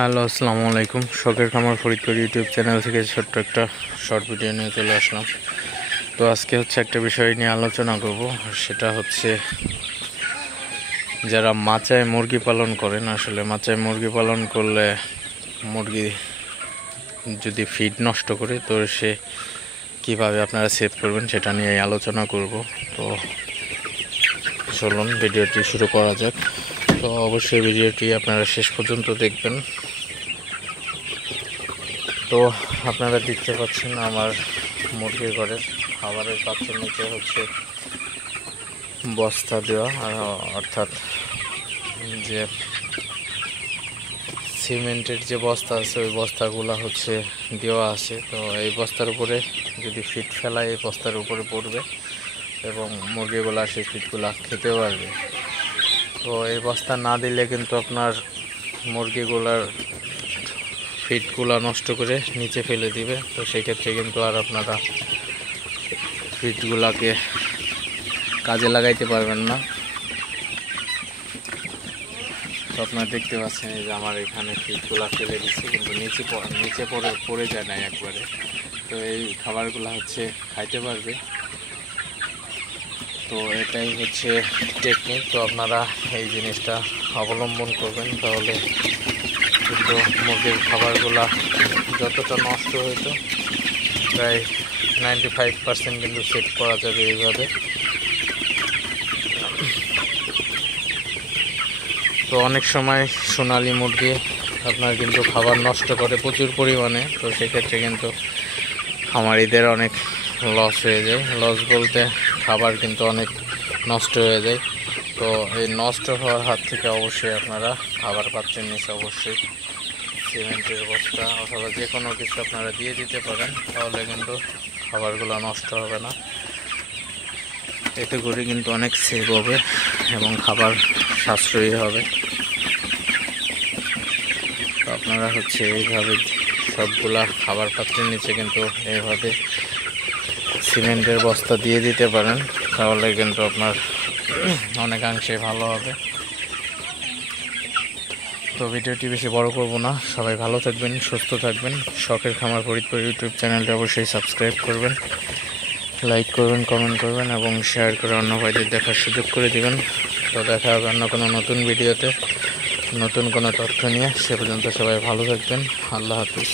Hello, আসসালামু আলাইকুম। শখের খামার ফরিদপুর ইউটিউব চ্যানেল থেকে ছোট্ট একটা শর্ট ভিডিও নিয়ে চলে আসলাম। তো আজকে একটা বিষয় নিয়ে আলোচনা করব, সেটা হচ্ছে যারা মাচায় মুরগি পালন করেন। আসলে মাচায় মুরগি পালন করলে মুরগি যদি ফিড নষ্ট করে, তো সে কীভাবে আপনারা সেভ করবেন সেটা নিয়ে আলোচনা করব। তো চলুন ভিডিওটি শুরু করা যাক। তো অবশ্যই ভিডিওটি আপনারা শেষ পর্যন্ত দেখবেন। তো আপনারা দেখতে পাচ্ছেন আমার মুরগির ঘরের খাবারের পাত্রের নিচে বস্তা দেওয়া, অর্থাৎ যে সিমেন্টের যে বস্তা আছে ওই বস্তাগুলো দেওয়া আছে। তো এই বস্তার উপরে যদি ফিট ফেলায় এই বস্তার উপরে পড়বে এবং মুরগিগুলা সেই ফিটগুলা খেতে পারবে। তো এই বস্তা না দিলে কিন্তু আপনার মুরগিগুলার ফিটগুলা নষ্ট করে নিচে ফেলে দিবে। তো সেক্ষেত্রে কিন্তু আর আপনারা ফিটগুলাকে কাজে লাগাইতে পারবেন না। তো আপনারা দেখতে পাচ্ছেন যে আমার এখানে ফিটগুলা ফেলে দিচ্ছে, কিন্তু নিচে পড়ে যায় না একবারে। তো এই খাবারগুলো খাইতে পারবে। তো এটাই টেকনিক। তো আপনারা এই জিনিসটা অবলম্বন করবেন, তাহলে কিন্তু মুরগির খাবারগুলা যতটা নষ্ট হইতো প্রায় 95% কিন্তু সেভ করা যাবে এইভাবে। তো অনেক সময় সোনালী মুরগি আপনার কিন্তু খাবার নষ্ট করে প্রচুর পরিমাণে। তো সেক্ষেত্রে কিন্তু খামারিদের অনেক লস হয়ে যায়। লস বলতে খাবার কিন্তু অনেক নষ্ট হয়ে যায়। তো এই নষ্ট হওয়ার হাত থেকে অবশ্যই আপনারা খাবার পাত্রের নিচে অবশ্যই সিমেন্টের বস্তা অথবা যে কোনো কিছু আপনারা দিয়ে দিতে পারেন, তাহলে কিন্তু খাবারগুলো নষ্ট হবে না। এতে করে কিন্তু অনেক সেভ হবে এবং খাবার সাশ্রয়ী হবে। তো আপনারা এইভাবে সবগুলা খাবার পাত্রের নিচে কিন্তু এইভাবে সিমেন্টের বস্তা দিয়ে দিতে পারেন, তাহলে কিন্তু আপনার অনেকাংশে ভালো হবে। তো ভিডিওটি বেশি বড় করব না। সবাই ভালো থাকবেন, সুস্থ থাকবেন। শখের খামার ফরিদপুর ইউটিউব চ্যানেলটি অবশ্যই সাবস্ক্রাইব করবেন, লাইক করবেন, কমেন্ট করবেন এবং শেয়ার করে অন্য ভাইদের দেখার সুযোগ করে দিবেন। তো দেখা হবে অন্য কোনো নতুন ভিডিওতে নতুন কোনো তথ্য নিয়ে। সে পর্যন্ত সবাই ভালো থাকবেন। আল্লাহ হাফিজ।